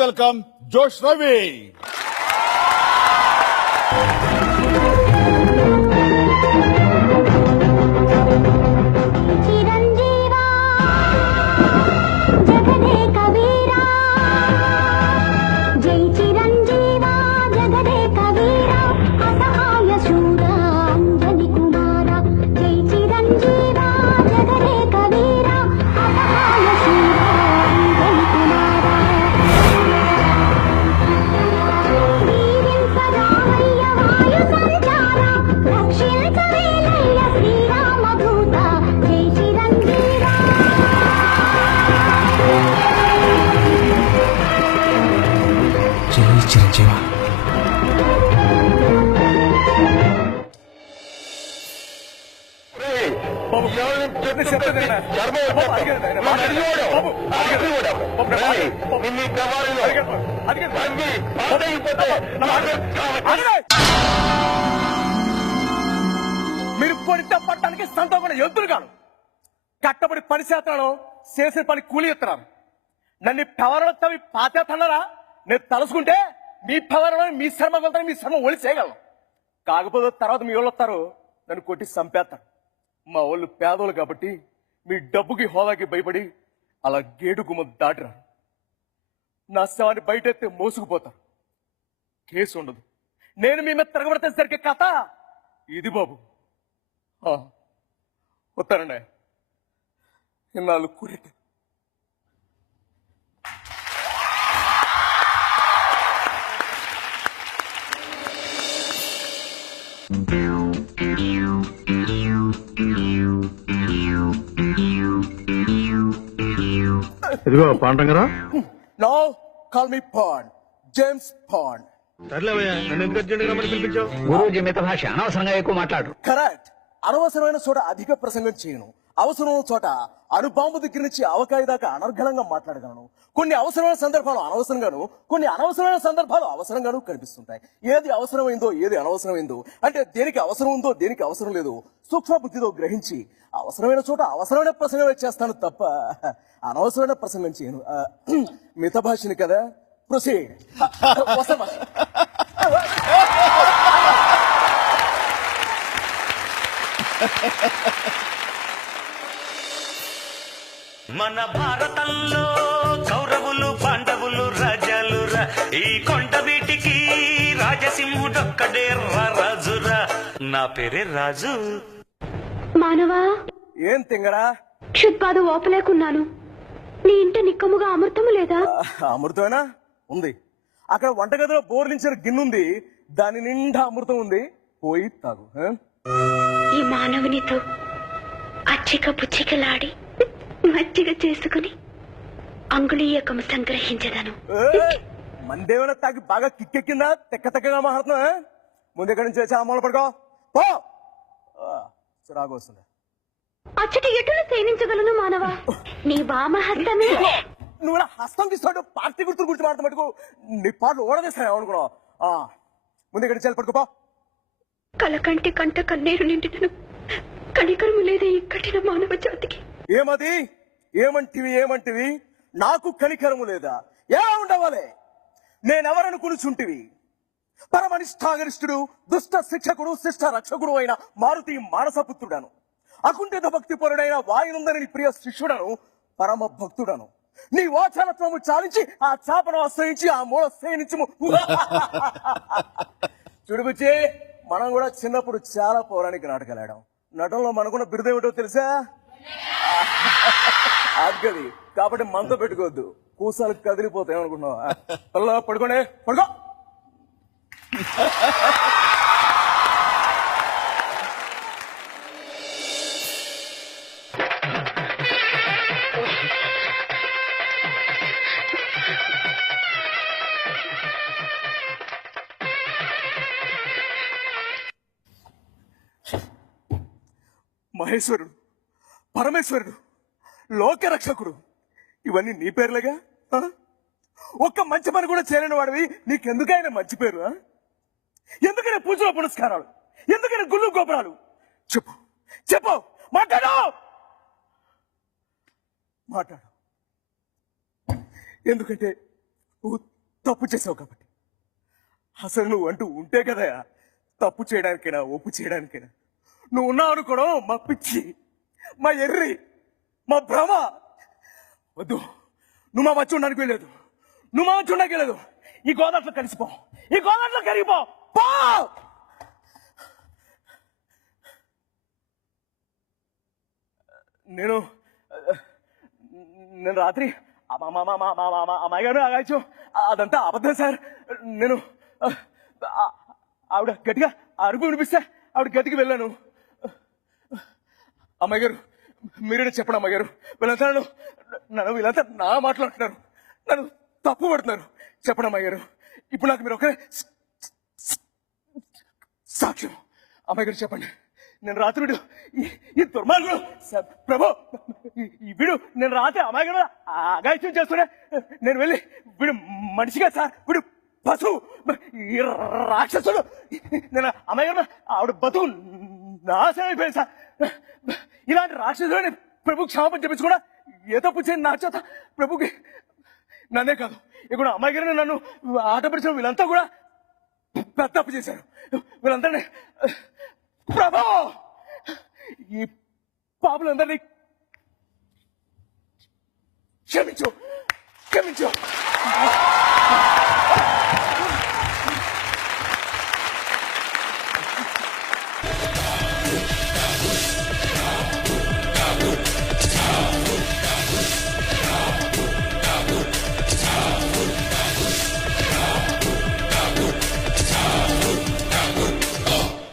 Welcome జోష్ రవి. చిరంజీవా మీరు పొడితే పట్టడానికి సంతోషం ఎద్దులు కాను. కట్టబడి పని చేస్తాను, చేసిన పని కూలి ఎత్తున్నాను. నన్ను పవర్లో తవి పాతేస్తున్నారా? నేను తలుసుకుంటే మీ పవర్లో మీ శ్రమ వెళ్తాను, మీ శ్రమ ఒలి చేయగలను. కాకపోతే తర్వాత మీ వాళ్ళు వస్తారు, నన్ను కొట్టి చంపేస్తారు. మా వాళ్ళు పేదోళ్ళు కాబట్టి మీ డబ్బుకి హోదాకి భయపడి అలా గేటు గుమ్మ దాటిరారు. నా శవాన్ని బయటెత్తే మోసుకుపోతారు. కేసు ఉండదు. నేను మీ మీద తిరగబడితే జరిగే కథ ఇది బాబు. వస్తానండి, ఇన్నాళ్ళు కూరెట్టు. ఇదిగో పాండంగరా. No call me Pond, James Pond. సర్లేవయ్యా, నన్ను ఎందుకు అర్జెంట్ గా పిలిపించావు? గురూజీ మిత భాష అనవసరంగా ఎక్కువ మాట్లాడు. కరెక్ట్. అనవసరమైన చోట అధిక ప్రసంగం చేయను. అవసరమైన చోట అణుబాంబు దగ్గర నుంచి అవకాయ దాకా అనర్గళంగా మాట్లాడగలను. కొన్ని అవసరమైన సందర్భాలు అనవసరంగాను, కొన్ని అనవసరమైన సందర్భాలు అవసరంగాను కనిపిస్తుంటాయి. ఏది అవసరమైందో ఏది అనవసరమైందో, అంటే దేనికి అవసరం ఉందో దేనికి అవసరం లేదు సూక్ష్మ బుద్ధితో గ్రహించి అవసరమైన చోట అవసరమైన ప్రసంగమే చేస్తాను తప్ప అనవసరమైన ప్రసంగం చేయను. మిత భాషని కదా. ప్రొసీడ్. మన భారతంలో కౌరవులు పాండవులు రాజాలురా, ఈ కొండ వీటికి రాజసింహుడొక్కడే రాజురా. నా పేరే రాజు. మానవా, ఏం తింగరా? క్షుత్పాదు ఓపలేకున్నాను. నీ ఇంట నిక్కముగా అమృతము లేదా? అమృతమేనా? ఉంది. అక్కడ వంటగదిలో బోర్లించిన గిన్నుంది, దాని నిండా అమృతం ఉంది. పోయి తాగు. ఈ మానవునితో అచ్చిక పుచ్చికలాడి మజ్జిగ చేసుకుని అంగుళీయకము సంగ్రహించదను. మందేమైనా తాగి బాగా కిక్కెక్కిందా? తెక్కగా మాట్లాడుతున్నా. ముందు ఎక్కడి నుంచి వచ్చి అమ్మలు పడుకో పో. చిరాకు వస్తుంది. అచ్చటి ఎటులు సేవించగలను మానవా? నీ వామహస్తమే. నువ్వు హస్తం తీస్తాడు పార్టీ గుర్తు గురించి మాట్లాడమటుకు నీ పాటలు ఓడదీస్తాను అనుకున్నావు. ముందు ఎక్కడి నుంచి పడుకోపో. కలకంటి కంట కన్నీరు నిండినను కనికరము లేదే ఈ కఠిన మానవ జాతికి. ఏమది? ఏమంటివి? నాకు కనికరము లేదా? ఎలా ఉండవాలే? నేనెవరను కూర్చుంటివి? పరమనిష్టాగరిష్ఠుడు, దుష్ట శిక్షకుడు, శిష్ట రక్షకుడు అయిన మారుతి మానసపుత్రుడను. అకుంఠిత భక్తి పరుడైన వాయునందని ప్రియ శిష్యుడను, పరమ భక్తుడను. నీ వాచాలత్వము చాలించి ఆ చాపను ఆశ్రయించి ఆ మూల సేనించి చుడుబుచ్చి, మనం కూడా చిన్నప్పుడు చాలా పౌరాణిక నాటకాలు ఆడాం. నటనలో మనకున్న బిరుదేమిటో తెలుసా? అది కాబట్టి మనతో పెట్టుకోవద్దు, కూసాలు కదిలిపోతాయి అనుకుంటున్నావా? పడుకోండి, పడుకో. మహేశ్వరుడు, పరమేశ్వరుడు, లోకరక్షకుడు, ఇవన్నీ నీ పేర్లేగా. ఒక్క మంచి పని కూడా చేయలేని వాడివి నీకెందుకైనా మంచి పేరు? ఎందుకైనా పూజలో పునస్కారాలు? ఎందుకైనా గుళ్ళు గోపురాలు? చెప్పు చెప్పు, మాట్లాడు. ఎందుకంటే నువ్వు తప్పు చేసావు కాబట్టి. అసలు నువ్వు అంటూ ఉంటే కదా తప్పు చేయడానికైనా ఒప్పు చేయడానికైనా. నువ్వు ఉన్నావు అనుకోవడం మా పిచ్చి, మా ఎర్రి, మా భ్రమ. వద్దు, నువ్వు మా వచ్చి ఉండడానికి వెళ్ళలేదు, నువ్వు మా వచ్చి ఉండడానికి వెళ్ళలేదు. ఈ గోదాట్లో కలిసిపో, ఈ గోదాట్లో కరిగిపో. పో నేను రాత్రి అమ్మాయి గారు ఆగాయచ్చు, అదంతా అబద్ధం సార్. నేను ఆవిడ గట్టిగా అరుపు వినిపిస్తే ఆవిడ గదికి వెళ్ళాను. అమ్మాయి గారు మీరే చెప్పండి అమ్మాయి గారు, వీళ్ళంతా నా మాట్లాడుతున్నారు, నన్ను తప్పు పడుతున్నారు. చెప్పండి అమ్మాయి గారు, ఇప్పుడు నాకు మీరు ఒకరే సాక్ష్యం. అమ్మాయి గారు చెప్పండి, నేను రాత్రి వీడు ఈ దుర్మార్గుడు ప్రభు, వీడు నేను రాత్రి అమ్మాయి గారు అగాయిత్యం చేస్తున్నా. నేను వెళ్ళి వీడు మనిషిగా సార్, వీడు పశువు, ఈ రాక్షసుడు. నేను అమ్మాయి గారు ఆవిడ బతుకు నాశనం అయిపోయింది సార్. ఇలాంటి రాక్షసుడు ప్రభు క్షమాపణ చెప్పేసి కూడా ఏ తప్పు చేయని నా చేత ప్రభుకి, నన్నే కాదు ఇక్కడ అమ్మాయి గారిని నన్ను ఆటపరిచిన వీళ్ళంతా కూడా పెద్ద తప్పు చేశారు. వీళ్ళంతా ప్రభు ఈ పాపులందరినీ క్షమించు, క్షమించు.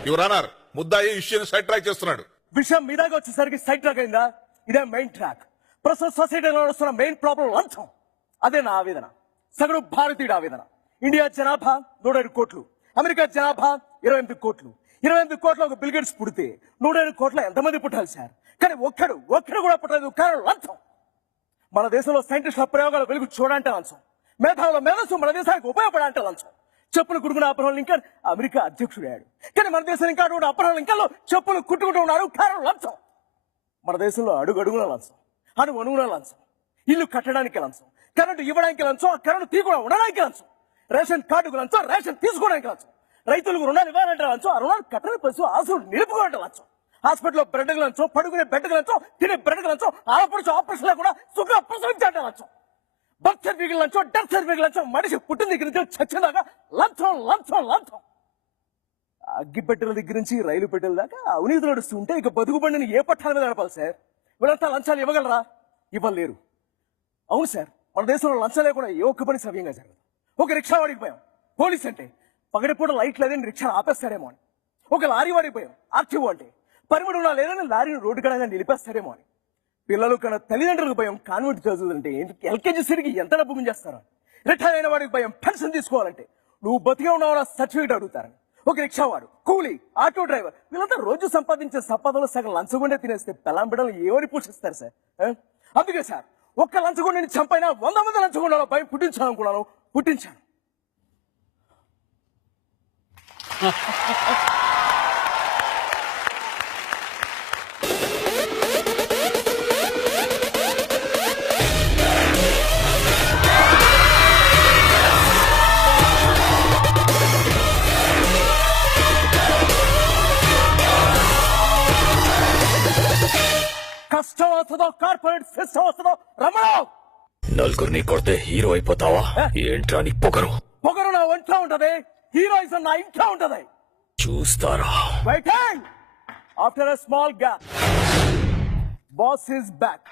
యువర్ ఆనర్, ముద్దాయి ఇష్యూని సైడ్ ట్రాక్ చేస్తున్నాడు. విషయం మీదాగా వచ్చేసరికి సైడ్ ట్రాక్ అయిందా? ఇదే మెయిన్ ట్రాక్. ప్రస్తుత సొసైటీలో వస్తున్న మెయిన్ ప్రాబ్లం లంచం. అదే నా ఆవేదన, సగటు భారతీయుడు ఆవేదన. ఇండియా జనాభా 105 కోట్లు, అమెరికా జనాభా 28 కోట్లు. 28 కోట్ల ఒక బిల్గేట్స్ పుడితే 105 కోట్ల ఎంతమంది పుట్టాలి సార్? కానీ ఒక్కడు కూడా పుట్టలేదు. కారణం లంచం. మన దేశంలో సైంటిస్టుల ప్రయోగాల వెలుగు చూడాలంటే లంచం, మేధావుల మేధస్సు మన దేశానికి ఉపయోగపడాలంటే లంచం. చెప్పులు కుట్టుకున్న అబ్రహం లింకన్ అమెరికా అధ్యక్షుడయ్యాడు, కానీ మన దేశం ఇంకా అబ్రహం లింకన్ లో చెప్పులు కుట్టుకుంటూ ఉన్నారు. కారణం లంచం. మన దేశంలో అడుగున లంచం, అణువున లంచం. ఇల్లు కట్టడానికి లంచం, కరెంటు ఇవ్వడానికి లంచం, కరెంటు తీయకుండా ఉండడానికి లంచం, రేషన్ కార్డుకు లంచం, రేషన్ తీసుకోవడానికి లంచం, రైతులకు రుణాలు ఇవ్వాలంటే లంచం, ఆ రుణాలు కట్టని పశు ఆశలు నిలుపుకోవాలంటే లంచం, హాస్పిటల్లో బెడ్కి లంచం, పడుకునే బెడ్కి లంచం, తినే బెడ్కి లంచం, ఆపరేషన్ కూడా సుఖంగా ప్రసవించాలంటే లంచం, బర్త్ సర్టిఫికెట్ లంచం, డెత్ సర్టిఫికెట్ లంచం, మనిషి పుట్టిన దగ్గర నుంచి చచ్చేదాకా లంచం లంచం లంచం. అగ్గిపెట్టెల దగ్గర నుంచి రైలు పెట్టెల దాకా అవినీతి నడుస్తుంటే ఇక బతుకు బండిని ఏ పట్టాల మీద నడపాలి సార్? వీళ్ళంతా లంచాలు ఇవ్వగలరా? ఇవ్వలేరు. అవును సార్, మన దేశంలో లంచం లేకుండా ఏ ఒక్క పని సవ్యంగా జరగదు. ఒక రిక్షా వాడికి పోయాం, పోలీస్ అంటే పగటిపూట లైట్ లేదని రిక్షా ఆపేస్తాడేమో అని. ఒక లారీ వాడికి పోయాం, ఆర్టీఓ అంటే పరిమళ లేదని లారీని రోడ్డు కడగా నిలిపేస్తాడేమో అని. పిల్లలు కన్నా తల్లిదండ్రులకు భయం, కాన్వెంట్ చదువుతుంటే ఎల్కేజీ సరికి ఎంత డబ్బు గుంజేస్తారని. రిటైర్ అయిన వాడికి భయం, పెన్షన్ తీసుకోవాలంటే నువ్వు బతికే ఉన్నావు సర్టిఫికేట్ అడుగుతారని. ఒక రిక్షా వాడు, కూలీ, ఆటో డ్రైవర్ వీళ్ళంతా రోజు సంపాదించే సంపాదనలు సగం లంచగొండే తినేస్తే పెళ్ళాం బిడ్డలు ఏమని పోషిస్తారు సార్? అందుకే సార్ ఒక్క లంచగొండని చంపైనా 100 మంది లంచగొండలో భయం పుట్టించాలనుకున్నాను, పుట్టించాను. కష్టం వస్తుందో కార్పొరేట్ సిస్టమ్ వస్తుందో రమణావు. నలుగురిని కొడితే హీరో అయిపోతావా? ఏంట్రా నీ పొగరు? పొగరు నా ఒంట్లో ఉంటది, హీరోయిజం నా ఇంట్లో ఉంటది. చూస్తారా? Waiting. After a small gap, boss is back.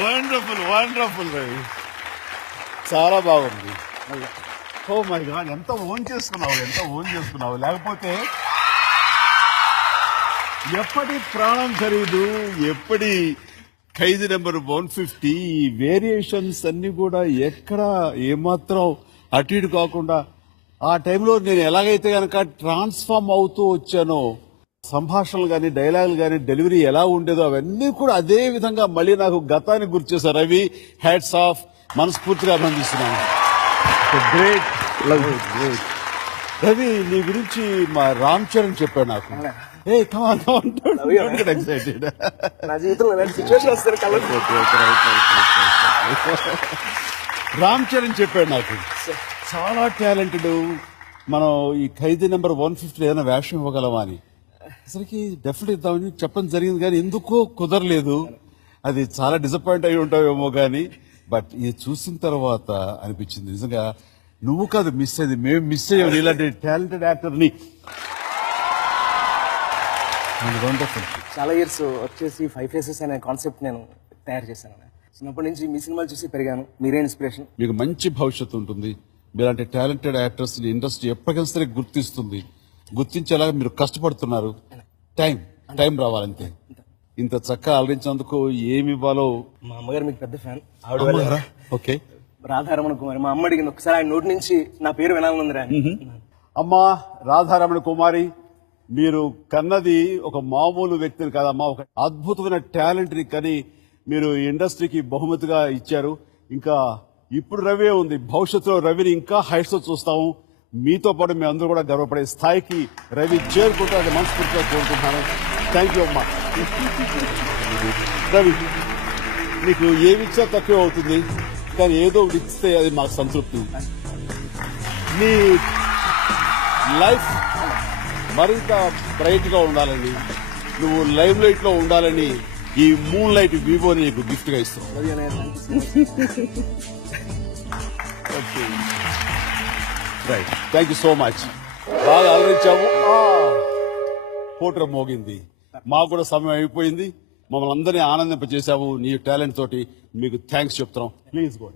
Wonderful wonderful Ravi, చాలా బాగుంది. ఓ మై గాడ్, ఎంత ఓన్ చేసుకున్నావు. లేకపోతే ఎప్పటి ప్రాణం ఖరీదు, ఎప్పటి ఖైదీ నెంబర్ 150, వేరియేషన్స్ అన్ని కూడా ఎక్కడ ఏమాత్రం అటు ఇటు కాకుండా ఆ టైంలో నేను ఎలాగైతే కనుక ట్రాన్స్ఫార్మ్ అవుతూ వచ్చానో, సంభాషణలు కానీ డైలాగులు కానీ డెలివరీ ఎలా ఉండేదో అవన్నీ కూడా అదే విధంగా మళ్ళీ నాకు గతాన్ని గుర్తు చేశారు రవి. Hats off. మనస్ఫూర్తిగా అభినందిస్తున్నాను. Great great. రవి, నీ గురించి మా రామ్ చరణ్ చెప్పాడు నాకు. ఏ కమాన్ ఎక్సైటెడ్. నా జీవితంలో ఇలాంటి సిచ్యువేషన్ వస్తారు కలర్. రామ్ చరణ్ చెప్పాడు నాకు, చాలా టాలెంటెడ్, మనం ఈ ఖైదీ నెంబర్ 150 ఏదైనా వేషం ఇవ్వగలమా అని. అసలుకి డెఫినెట్ ఇద్దామని చెప్పడం జరిగింది, కానీ ఎందుకో కుదరలేదు. అది చాలా డిసప్పాయింట్ అయి ఉంటావేమో కానీ, బట్ ఇది చూసిన తర్వాత అనిపించింది నిజంగా నువ్వు కాదు మిస్ అయ్యేది, మేము మిస్ అయ్యాం ఇలాంటి టాలెంటెడ్ యాక్టర్ని. వండర్ఫుల్. చాలా ఇయర్స్ వచ్చేసి 5 ఫేసెస్ అనే కాన్సెప్ట్ నేను తయారు చేశాను. చిన్నప్పటి నుంచి మీ సినిమాలు చూసి పెరిగాను, మీరే ఇన్స్పిరేషన్. మీకు మంచి భవిష్యత్తు ఉంటుంది. మీలాంటి టాలెంటెడ్ యాక్టర్స్ ఇండస్ట్రీ ఎప్పటికైనా సరే గుర్తిస్తుంది. గుర్తించేలాగా మీరు కష్టపడుతున్నారు. టైం రావాలంతే. ఇంత చక్కగా ఆలోచించినందుకు ఏమి ఇవ్వాలో. మా అమ్మగారు మీకు పెద్ద ఫ్యాన్. ఆవిడ ఓకే. రాధారమణ కుమారి. మా అమ్మ అడిగింది ఒకసారి ఆయన నోటి నుంచి నా పేరు వినాలనుందిరా. అమ్మా రాధారమణ కుమారి, మీరు కన్నది ఒక మామూలు వ్యక్తిని కాదమ్మా, ఒక అద్భుతమైన టాలెంట్ ని కని మీరు ఇండస్ట్రీకి బహుమతిగా ఇచ్చారు. ఇంకా ఇప్పుడు రవే ఉంది, భవిష్యత్తులో రవిని ఇంకా హైట్స్ లో చూస్తాము. మీతో పాటు మీ అందరూ కూడా గర్వపడే స్థాయికి రవి చేరుకుంటారని మనస్ఫూర్తిగా కోరుకుంటున్నాను. థ్యాంక్ యూ అమ్మా. రవి, నీకు ఏమి ఇచ్చా తక్కువ అవుతుంది, కానీ ఏదో ఒకటి ఇస్తే అది మాకు సంతృప్తి. నీ లైఫ్ మరింత బ్రైట్ గా ఉండాలని, నువ్వు లైవ్ లైట్ లో ఉండాలని ఈ మూన్ లైట్ వివోని నీకు గిఫ్ట్ గా ఇస్తాం. Right, thank you so much. బాగా ఆలోచించాము. ఫోటో మోగింది, మాకు కూడా సమయం అయిపోయింది. మమ్మల్ని అందరినీ ఆనందింపజేశావు నీ టాలెంట్ తోటి. మీకు థ్యాంక్స్ చెప్తున్నాం. Please go.